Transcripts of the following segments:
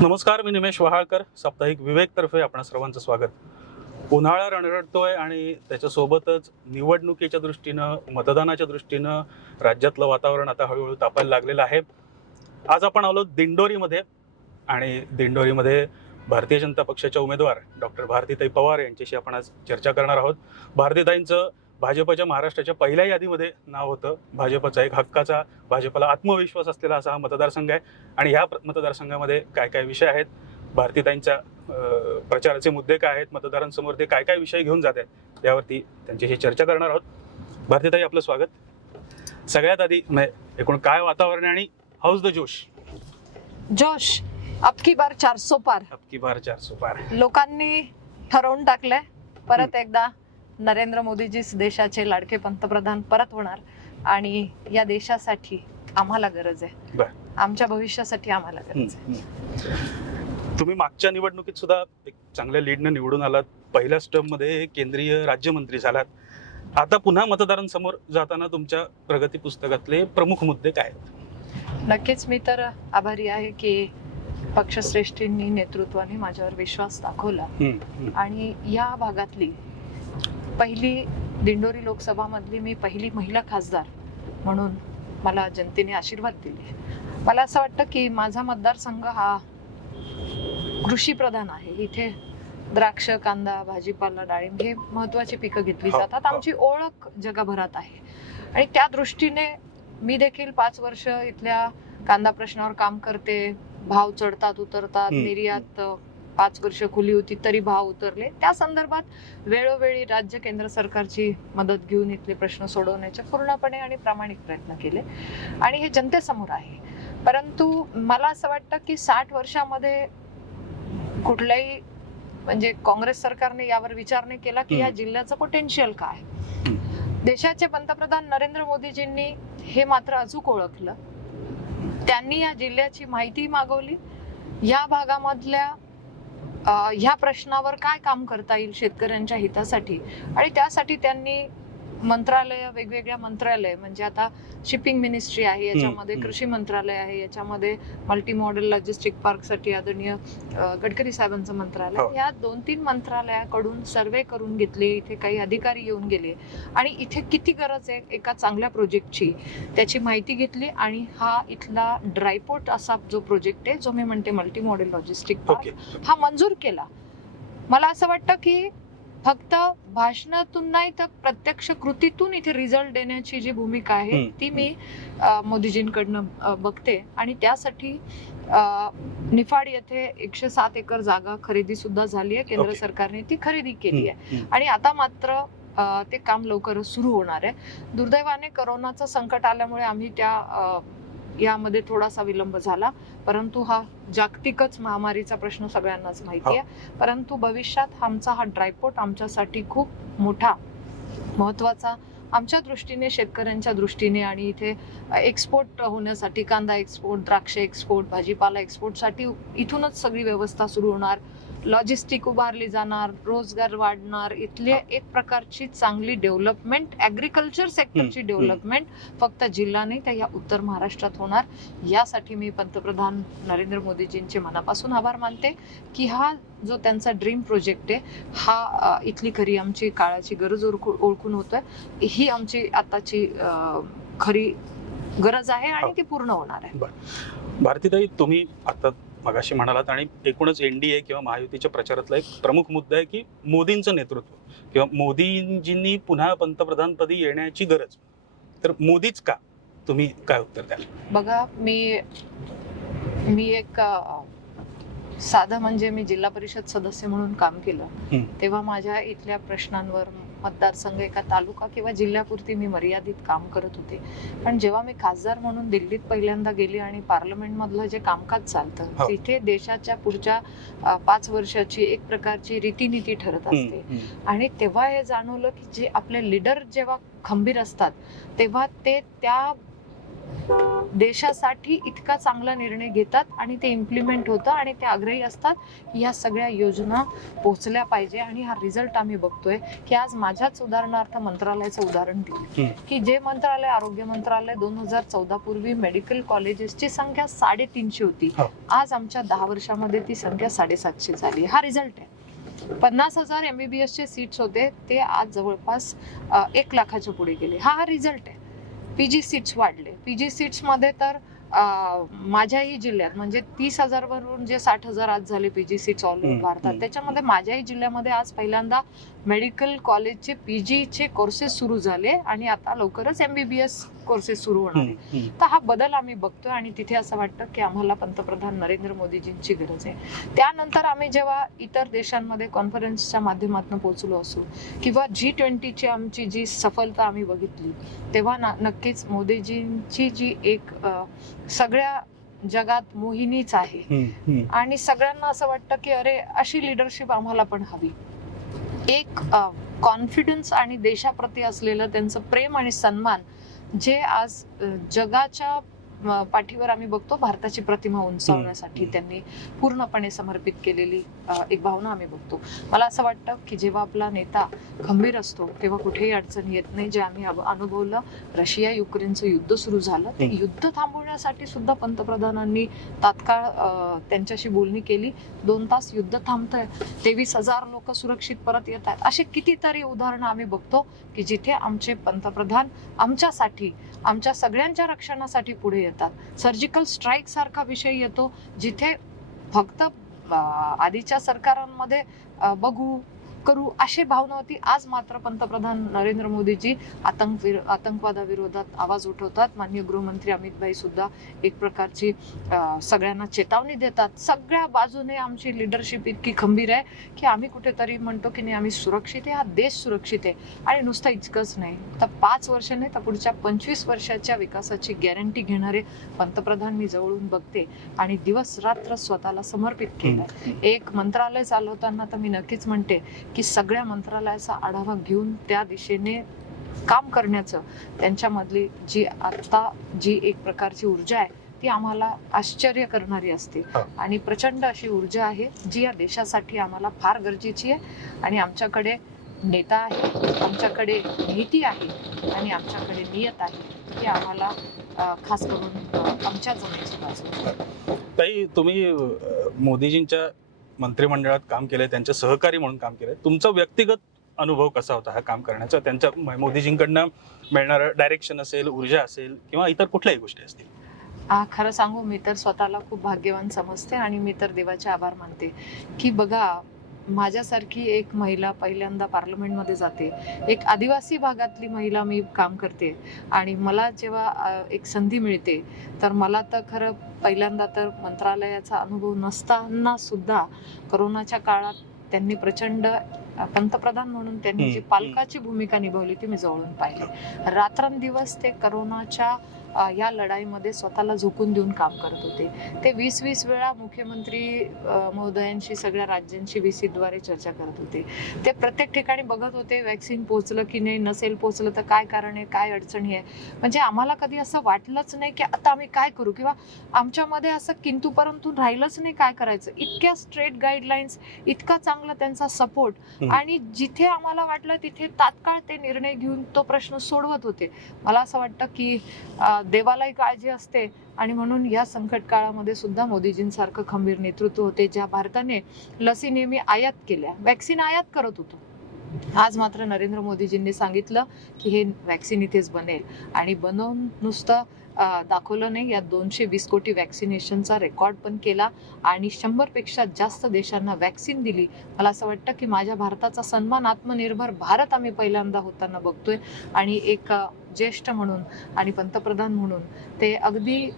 नमस्कार मी निमेश वहाळकर साप्ताहिक विवेकतर्फे आपण सर्वांचं स्वागत. उन्हाळा रणरणतोय आणि त्याच्यासोबतच निवडणुकीच्या दृष्टीनं मतदानाच्या दृष्टीनं राज्यातलं वातावरण आता हळूहळू तापायला लागलेलं आहे. आज आपण आलो दिंडोरीमध्ये आणि दिंडोरीमध्ये भारतीय जनता पक्षाच्या उमेदवार डॉक्टर भारतीताई पवार यांच्याशी आपण आज चर्चा करणार आहोत. भारतीताईंचं भाजपच्या महाराष्ट्राच्या पहिल्या यादीमध्ये नाव होतं. भाजपचा एक हक्काचा भाजपला आत्मविश्वास असलेला असा हा मतदारसंघ आहे. आणि ह्या मतदारसंघामध्ये काय काय विषय आहेत? भारतीताईंच्या प्रचाराचे मुद्दे काय आहेत? मतदारांसमोर ते काय काय विषय घेऊन जात आहेत? यावरती त्यांच्याशी चर्चा करणार आहोत. भारतीताई आपलं स्वागत. सगळ्यात आधी म्हणजे एकूण काय वातावरण आहे आणि हाऊस द जोश? जोश अब की बार चारसो पार. अबकी बार चारसो पार. लोकांनी ठरवून टाकलंय. परत एकदा नरेंद्र मोदीजीच देशाचे लाडके पंतप्रधान परत होणार आणि या देशासाठी आम्हाला गरज आहे. आमच्या भविष्यासाठी आम्हाला गरज आहे. तुम्ही मागच्या निवडणुकीत सुद्धा एक चांगल्या लीडनं निवडून आलात. पहिल्या स्टर्ममध्ये केंद्रीय राज्यमंत्री झालात. आता पुन्हा मतदारांसमोर जाताना तुमच्या प्रगती पुस्तकातले प्रमुख मुद्दे काय आहेत? नक्कीच मी तर आभारी आहे की पक्षश्रेष्ठींनी नेतृत्वाने माझ्यावर विश्वास दाखवला. आणि या भागातली पहिली दिंडोरी लोकसभा मधली मी पहिली महिला खासदार म्हणून मला जनतेने आशीर्वाद दिले. मला असं वाटतं की माझा मतदारसंघ हा कृषी प्रधान आहे. इथे द्राक्ष कांदा भाजीपाला डाळिंब हे महत्वाची पिकं घेतली हो, जातात. हो. आमची ओळख जगभरात आहे. आणि त्या दृष्टीने मी देखील पाच वर्ष इथल्या कांदा प्रश्नावर काम करते. भाव चढतात उतरतात. निर्यात पाच वर्ष खुली होती तरी भाव उतरले. त्या संदर्भात वेळोवेळी राज्य केंद्र सरकारची मदत घेऊन इथले प्रश्न सोडवण्याचे पूर्णपणे आणि प्रामाणिक प्रयत्न केले. आणि हे जनतेसमोर आहे. परंतु मला असं वाटतं की साठ वर्षामध्ये कुठल्याही म्हणजे काँग्रेस सरकारने यावर विचार नाही केला की या. जिल्ह्याचं पोटेन्शियल काय? देशाचे पंतप्रधान नरेंद्र मोदीजींनी हे मात्र अचूक ओळखलं. त्यांनी या जिल्ह्याची माहिती मागवली. या भागामधल्या ह्या प्रश्नावर काय काम करता येईल शेतकऱ्यांच्या हितासाठी? आणि त्यासाठी त्यांनी मंत्रालय वेगवेगळ्या मंत्रालय म्हणजे आता शिपिंग मिनिस्ट्री आहे याच्यामध्ये. कृषी मंत्रालय आहे याच्यामध्ये मल्टी मॉडेल लॉजिस्टिक पार्कसाठी आदरणीय गडकरी साहेबांचं हो. मंत्रालय या दोन तीन मंत्रालयाकडून सर्वे करून घेतले इथे काही अधिकारी येऊन गेले आणि इथे किती गरज आहे एका चांगल्या प्रोजेक्टची त्याची माहिती घेतली आणि हा इथला ड्रायपोर्ट असा जो प्रोजेक्ट आहे जो मी म्हणते मल्टी मॉडेल लॉजिस्टिक पार्क हा मंजूर केला मला असं वाटतं की फक्त भाषणातून नाही तर प्रत्यक्ष कृतीतून इथे रिझल्ट देण्याची जी भूमिका आहे ती मी मोदीजींकडनं बघते आणि त्यासाठी निफाड येथे एकशे सात एकर जागा खरेदी सुद्धा झाली आहे केंद्र. सरकारने ती खरेदी केली आहे. आणि आता मात्र ते काम लवकरच सुरू होणार आहे दुर्दैवाने करोनाचं संकट आल्यामुळे आम्ही त्या यामध्ये थोडासा विलंब झाला. परंतु हा जागतिकच महामारीचा प्रश्न सगळ्यांनाच माहिती आहे. परंतु भविष्यात आमचा हा ड्रायपोर्ट आमच्यासाठी खूप मोठा महत्त्वाचा आमच्या दृष्टीने शेतकऱ्यांच्या दृष्टीने आणि इथे एक्सपोर्ट होण्यासाठी कांदा एक्सपोर्ट द्राक्ष एक्सपोर्ट भाजीपाला एक्सपोर्टसाठी इथूनच सगळी व्यवस्था सुरू होणार. लॉजिस्टिक उभारली जाणार रोजगार वाढणार इथले एक प्रकारची चांगली डेव्हलपमेंट ऍग्रिकल्चर सेक्टरची. डेव्हलपमेंट फक्त जिल्हा नाही तर या उत्तर महाराष्ट्रात होणार. यासाठी मी पंतप्रधान नरेंद्र मोदीजींचे मनापासून आभार मानते की हा जो त्यांचा ड्रीम प्रोजेक्ट आहे हा इथली खरी आमची काळाची गरज ओळखू- ओळखून होतोय. ही आमची आताची खरी गरज आहे आणि हो. ती पूर्ण होणार आहे. भारतीताई तुम्ही आता मगाशी म्हणालात आणि एकूणच एनडीए किंवा महायुतीच्या प्रचारातला एक प्रमुख मुद्दा आहे की मोदींचं नेतृत्व. किंवा मोदींजींनी पुन्हा पंतप्रधानपदी येण्याची गरज. तर मोदीच का? तुम्ही काय उत्तर द्याल? बघा मी मी एक साधं म्हणजे मी जिल्हा परिषद सदस्य म्हणून काम केलं. तेव्हा माझ्या इथल्या प्रश्नांवर मतदारसंघ एका तालुका किंवा जिल्ह्यापुरती मी मर्यादित काम करत होते पण जेव्हा मी खासदार म्हणून दिल्लीत पहिल्यांदा गेली आणि पार्लमेंट मधलं जे कामकाज चालतं हो. तिथे देशाच्या पुढच्या पाच वर्षाची एक प्रकारची रीतिनीती ठरत असते. आणि तेव्हा हे जाणवलं की जे आपले लीडर जेव्हा खंबीर असतात तेव्हा ते त्या देशासाठी इतका चांगला निर्णय घेतात आणि ते इम्प्लिमेंट होतं आणि ते आग्रही असतात की ह्या सगळ्या योजना पोहोचल्या पाहिजे. आणि हा रिझल्ट आम्ही बघतोय की आज माझ्याच उदाहरणार्थ मंत्रालयाचं उदाहरण दिलं. की जे मंत्रालय आरोग्य मंत्रालय दोन हजार चौदा पूर्वी मेडिकल कॉलेजेसची संख्या साडेतीनशे होती. हो. आज आमच्या दहा वर्षामध्ये ती संख्या साडेसातशे झाली. हा रिझल्ट आहे. पन्नास हजार एमबीबीएस चे सीट्स होते. ते आज जवळपास एक लाखाच्या पुढे गेले. हा हा रिझल्ट आहे. पी जी सीट्स वाढले. पी जी सीट्समध्ये तर माझ्याही जिल्ह्यात म्हणजे तीस हजार वरून जे साठ हजार आज झाले पीजी सीट्स ऑल ओव्हर भारतात. त्याच्यामध्ये माझ्याही जिल्ह्यामध्ये आज पहिल्यांदा मेडिकल कॉलेजचे पीजी चे कोर्सेस सुरू झाले आणि आता लवकरच एमबीबीएस कोर्सेस सुरू होणार. तर हा बदल आम्ही बघतोय आणि तिथे असं वाटतं की आम्हाला पंतप्रधान नरेंद्र मोदीजींची गरज आहे त्यानंतर आम्ही जेव्हा इतर देशांमध्ये कॉन्फरन्सच्या माध्यमातून पोहोचलो असू किंवा जी ट्वेंटीची आमची जी सफलता आम्ही बघितली तेव्हा नक्कीच मोदीजींची जी एक सगळ्या जगात मोहिनीच आहे. आणि सगळ्यांना असं वाटतं की अरे अशी लिडरशिप आम्हाला पण हवी एक कॉन्फिडन्स आणि देशाप्रती असलेलं त्यांचं प्रेम आणि सन्मान जे आज जगाच्या पाठीवर आम्ही बघतो भारताची प्रतिमा उंचावण्यासाठी. त्यांनी पूर्णपणे समर्पित केलेली एक भावना आम्ही बघतो मला असं वाटतं की जेव्हा आपला नेता खंबीर असतो तेव्हा कुठेही अडचण येत नाही जे आम्ही अनुभवलं रशिया युक्रेनचं युद्ध सुरू झालं ते. युद्ध करण्यासाठी सुद्धा पंतप्रधानांनी तात्काळ त्यांच्याशी बोलणी केली. दोन तास युद्ध थांबतंय. तेवीस हजार लोक सुरक्षित परत येत आहेत. असे कितीतरी उदाहरणं आम्ही बघतो की जिथे आमचे पंतप्रधान आमच्यासाठी आमच्या सगळ्यांच्या रक्षणासाठी पुढे येतात. सर्जिकल स्ट्राईक सारखा विषय येतो जिथे फक्त आधीच्या सरकारांमध्ये बघू करू अशी भावना होती. आज मात्र पंतप्रधान नरेंद्र मोदीजी आतंक विर- आतंकवादाविरोधात आवाज उठवतात. माननीय गृहमंत्री अमित भाई सुद्धा एक प्रकारची सगळ्यांना चेतावणी देतात. सगळ्या बाजूने आमची लिडरशिप इतकी खंबीर आहे की आम्ही कुठेतरी म्हणतो की नाही आम्ही सुरक्षित आहे. हा देश सुरक्षित आहे. आणि नुसतं इतकंच नाही. तर पाच वर्ष नाही तर पुढच्या पंचवीस वर्षाच्या विकासाची गॅरंटी घेणारे पंतप्रधान मी जवळून बघते आणि दिवस रात्र स्वतःला समर्पित केलं एक मंत्रालय चालवताना तर मी नक्कीच म्हणते की सगळ्या मंत्रालयाचा आढावा घेऊन त्या दिशेने काम करण्याचं त्यांच्यामधली जी आता जी एक प्रकारची ऊर्जा आहे ती आम्हाला आश्चर्य करणारी असते. हा. आणि प्रचंड अशी ऊर्जा आहे जी या देशासाठी आम्हाला फार गरजेची आहे. आणि आमच्याकडे नेता आहे आमच्याकडे नीती आहे आणि आमच्याकडे नियत आहे ती आम्हाला खास करून आमच्या जमेची बाजू ताई तुम्ही मोदीजींच्या मंत्रिमंडळात काम केलंय त्यांचे सहकारी म्हणून काम केलंय. तुमचा व्यक्तिगत अनुभव कसा होता हा काम करण्याचा? त्यांच्या मोदीजींकडनं मिळणारं डायरेक्शन असेल ऊर्जा असेल किंवा इतर कुठल्याही गोष्टी असतील? खरं सांगू मी तर स्वतःला खूप भाग्यवान समजते आणि मी तर देवाचे आभार मानते. की बघा माझ्यासारखी एक महिला पहिल्यांदा पार्लमेंटमध्ये जाते. एक आदिवासी भागातली महिला मी काम करते. आणि मला जेव्हा एक संधी मिळते तर मला तर खरं पहिल्यांदा तर मंत्रालयाचा अनुभव नसताना सुद्धा करोनाच्या काळात त्यांनी प्रचंड पंतप्रधान म्हणून त्यांनी जी पालकाची भूमिका निभावली ती मी जवळून पाहिली. रात्रंदिवस ते करोनाच्या या लढाईमध्ये स्वतःला झोकून देऊन काम करत होते. ते वीस वीस वेळा मुख्यमंत्री महोदयांशी सगळ्या राज्यांशी VC द्वारे चर्चा करत होते. ते प्रत्येक ठिकाणी बघत होते वॅक्सिन पोहोचलं की नाही नसेल पोहोचलं तर काय कारण आहे काय अडचणी आहे. म्हणजे आम्हाला कधी असं वाटलंच नाही की आता आम्ही काय करू किंवा आमच्यामध्ये असं किंतु परंतु राहिलंच नाही काय करायचं. इतक्या स्ट्रेट गाईडलाईन्स इतका चांगला त्यांचा सपोर्ट. आणि जिथे आम्हाला वाटलं तिथे तात्काळ ते निर्णय घेऊन तो प्रश्न सोडवत होते. मला असं वाटतं की देवालाही काळजी असते. आणि म्हणून या संकट काळामध्ये सुद्धा मोदीजींसारखं खंबीर नेतृत्व होते ज्या भारताने लसी नेहमी आयात केल्या. वॅक्सिन आयात करत होतो. आज मात्र नरेंद्र मोदीजींनी सांगितलं की हे वॅक्सिन इथेच बनेल. आणि बनवून नुसतं दाखवलं नाही या दोनशे वीस कोटी वॅक्सिनेशनचा रेकॉर्ड पण केला आणि शंभरपेक्षा जास्त देशांना वॅक्सिन दिली. मला असं वाटतं की माझ्या भारताचा सन्मान आत्मनिर्भर भारत आम्ही पहिल्यांदा होताना बघतोय. आणि एक ज्येष्ठ म्हणून आणि पंतप्रधान म्हणून ते अगदी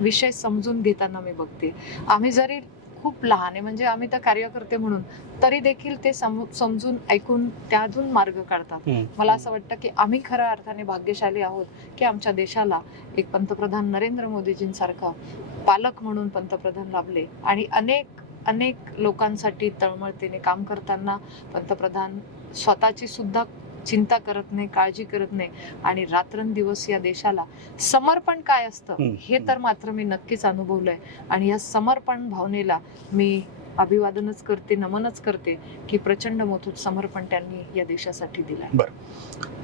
विषय समजून घेताना मी बघते. आम्ही जरी खूप लहान आहे म्हणजे आम्ही तर कार्यकर्ते म्हणून तरी देखील ते सम- समजून ऐकून त्यातून मार्ग काढतात. मला असं वाटतं की आम्ही खऱ्या अर्थाने भाग्यशाली आहोत की आमच्या देशाला एक पंतप्रधान नरेंद्र मोदीजींसारखा पालक म्हणून पंतप्रधान लाभले आणि अनेक अनेक लोकांसाठी तळमळतेने काम करताना पंतप्रधान स्वतःची सुद्धा चिंता करत नाही काळजी करत नाही. आणि रात्रंदिवस या देशाला समर्पण काय असतं. हे तर मात्र मी नक्कीच अनुभवलंय. आणि या समर्पण भावनेला मी अभिवादनच करते नमनच करते की प्रचंड मोठं समर्पण त्यांनी या देशासाठी दिलंय.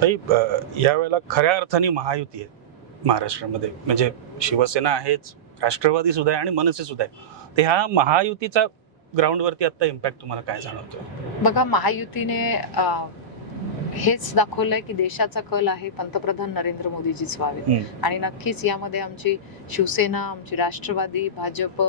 ताई अ, यावेळेला खऱ्या अर्थाने महायुती आहे महाराष्ट्रामध्ये. म्हणजे शिवसेना आहेच राष्ट्रवादी सुद्धा आहे आणि मनसे सुद्धा आहे तर ह्या महायुतीचा ग्राउंडवरती आता इम्पॅक्ट तुम्हाला काय जाणवतो बघा महायुतीने हेच दाखवलंय की देशाचा कल आहे पंतप्रधान नरेंद्र मोदीजीच व्हावे. आणि नक्कीच यामध्ये आमची शिवसेना आमची Rashtravadi Bhajap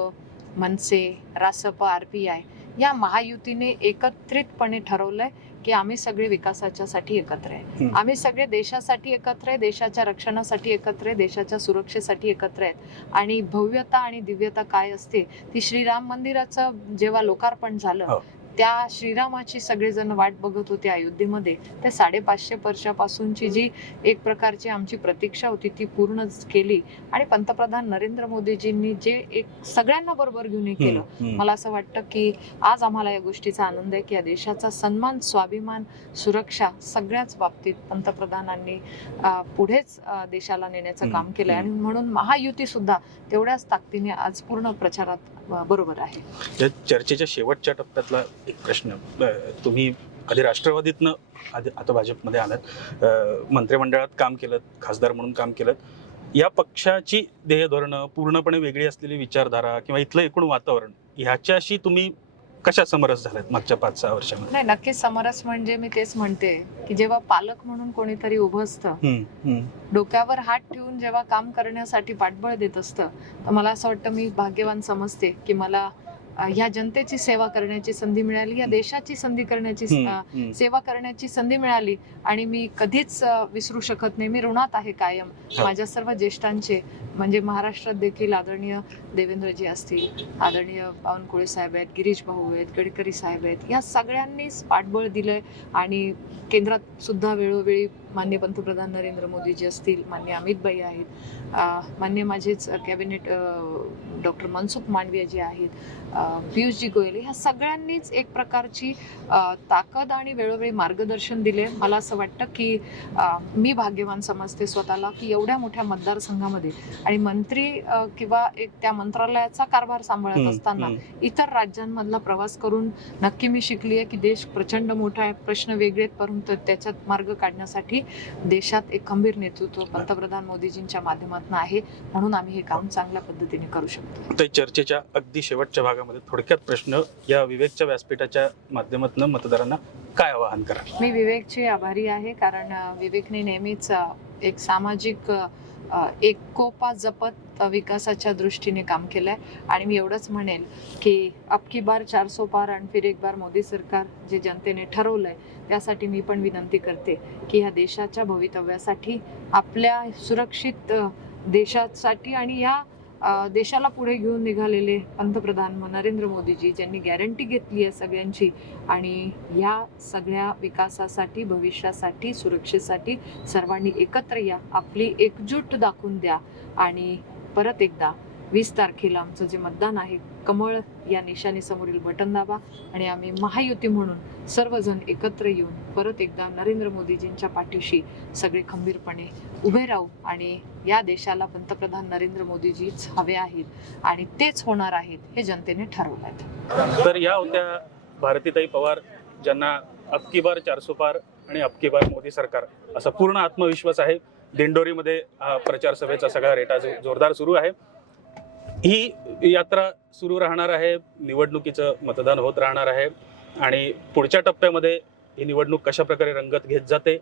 Manse Rasap R P I या महायुतीने एकत्रितपणे ठरवलंय की आम्ही सगळे विकासाच्यासाठी एकत्र आहे. आम्ही सगळे देशासाठी एकत्र आहे देशाच्या रक्षणासाठी एकत्र आहे देशाच्या सुरक्षेसाठी एकत्र आहेत आणि भव्यता आणि दिव्यता काय असते ती श्रीराम मंदिराचं जेव्हा लोकार्पण झालं हो. त्या श्रीरामाची सगळेजण वाट बघत होते अयोध्येमध्ये त्या साडेपाचशे वर्षापासूनची जी एक प्रकारची आमची प्रतीक्षा होती ती पूर्ण केली आणि पंतप्रधान नरेंद्र मोदीजींनी जे एक सगळ्यांना बरोबर घेऊन हे केलं. मला असं वाटतं की आज आम्हाला या गोष्टीचा आनंद आहे की या देशाचा सन्मान स्वाभिमान सुरक्षा सगळ्याच बाबतीत पंतप्रधानांनी पुढेच देशाला नेण्याचं काम केलंय आणि. म्हणून महायुती सुद्धा तेवढ्याच ताकदीने आज पूर्ण प्रचारात बरोबर आहे. या चर्चेच्या शेवटच्या टप्प्यातला एक प्रश्न तुम्ही आधी राष्ट्रवादीतनं आधी आता भाजपमध्ये आलात मंत्रिमंडळात काम केलं खासदार म्हणून काम केलं. या पक्षाची ध्येय धोरणं पूर्णपणे वेगळी असलेली विचारधारा किंवा इथलं एकूण वातावरण ह्याच्याशी तुम्ही कशा समरस झाल्यात मागच्या पाच सहा वर्षामध्ये नाही नक्कीच समरस म्हणजे मी तेच म्हणते की जेव्हा पालक म्हणून कोणीतरी उभं असतं हम्म, हम्म. डोक्यावर हात ठेवून जेव्हा काम करण्यासाठी पाठबळ देत असतं तर मला असं वाटतं मी भाग्यवान समजते की मला ह्या जनतेची सेवा करण्याची संधी मिळाली या देशाची संधी करण्याची. सेवा करण्याची संधी मिळाली आणि मी कधीच विसरू शकत नाही मी ऋणात आहे कायम. माझ्या सर्व ज्येष्ठांचे म्हणजे महाराष्ट्रात देखील आदरणीय देवेंद्रजी असतील आदरणीय बावनकुळे साहेब आहेत गिरीश भाऊ आहेत गडकरी साहेब आहेत या सगळ्यांनीच पाठबळ दिलंय आणि केंद्रात सुद्धा वेळोवेळी मान्य पंतप्रधान नरेंद्र मोदीजी असतील मान्य अमितभाई आहेत मान्य माझेच कॅबिनेट डॉक्टर मनसुख मांडविया जे आहेत पियुषजी गोयल ह्या सगळ्यांनीच एक प्रकारची ताकद आणि वेळोवेळी मार्गदर्शन दिले मला असं वाटतं की मी भाग्यवान समजते स्वतःला की एवढ्या मोठ्या मतदारसंघामध्ये आणि मंत्री किंवा एक त्या मंत्रालयाचा कारभार सांभाळत असताना. इतर राज्यांमधला प्रवास करून नक्की मी शिकली आहे की देश प्रचंड मोठा आहे प्रश्न वेगळे आहेत परंतु त्याच्यात मार्ग काढण्यासाठी देशात एक खंबीर नेतृत्व पंतप्रधान मोदीजींच्या माध्यमातून आहे. म्हणून आम्ही हे काम चांगल्या पद्धतीने करू शकतो. चर्चेच्या अगदी शेवटच्या भागामध्ये थोडक्यात प्रश्न या विवेकच्या व्यासपीठाच्या माध्यमातून मतदारांना काय आवाहन करा मी विवेकची आभारी आहे कारण विवेकने नेहमीच एक सामाजिक एक कोपा एकोपा जपत विकासाच्या दृष्टीने काम केलंय. आणि मी एवढंच म्हणेल की अबकी बार चार सो पार आणि फिर एक बार मोदी सरकार जे जनतेने ठरवलंय त्यासाठी मी पण विनंती करते की ह्या देशाच्या भवितव्यासाठी आपल्या सुरक्षित देशासाठी आणि या देशाला पुढे घेऊन निघालेले पंतप्रधान नरेंद्र मोदीजी ज्यांनी गॅरंटी घेतली आहे सगळ्यांची आणि ह्या सगळ्या विकासासाठी भविष्यासाठी सुरक्षेसाठी सर्वांनी एकत्र या आपली एकजूट दाखवून द्या आणि परत एकदा वीस तारखेला आमचं जे मतदान आहे कमळ या निशाणीसमोरील बटन दाबा आणि आम्ही महायुती म्हणून सर्वजण एकत्र येऊन परत एकदा नरेंद्र मोदीजींच्या पाठीशी सगळे खंबीरपणे उभे राहू आणि या देशाला पंतप्रधान नरेंद्र मोदीजीच हवे आहेत आणि तेच होणार आहेत हे जनतेने ठरवलं आहे. तर या होत्या भारतीताई पवार ज्यांना अबकी बार चारसो पार आणि अबकी बार मोदी सरकार असा पूर्ण आत्मविश्वास आहे. दिंडोरीमध्ये प्रचार सभेचा सगळा रेटा जोरदार सुरू आहे. ही यात्रा सुरू राहणार आहे. निवडणुकीचं मतदान होत राहणार आहे. आणि पुढच्या टप्प्यामध्ये ही निवडणूक कशा प्रकारे रंगत घेत जाते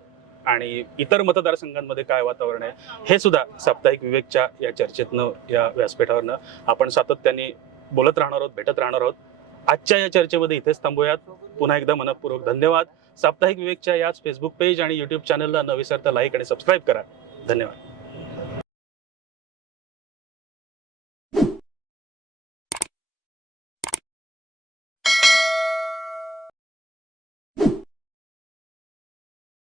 आणि इतर मतदारसंघांमध्ये काय वातावरण आहे हे सुद्धा साप्ताहिक विवेकच्या या चर्चेतनं या व्यासपीठावरनं आपण सातत्याने बोलत राहणार आहोत भेटत राहणार आहोत. आजच्या या चर्चेमध्ये इथेच थांबूयात. पुन्हा एकदा मनपूर्वक धन्यवाद. साप्ताहिक विवेकच्या याच फेसबुक पेज आणि युट्यूब चॅनलला न विसरता लाईक आणि सबस्क्राईब करा. धन्यवाद.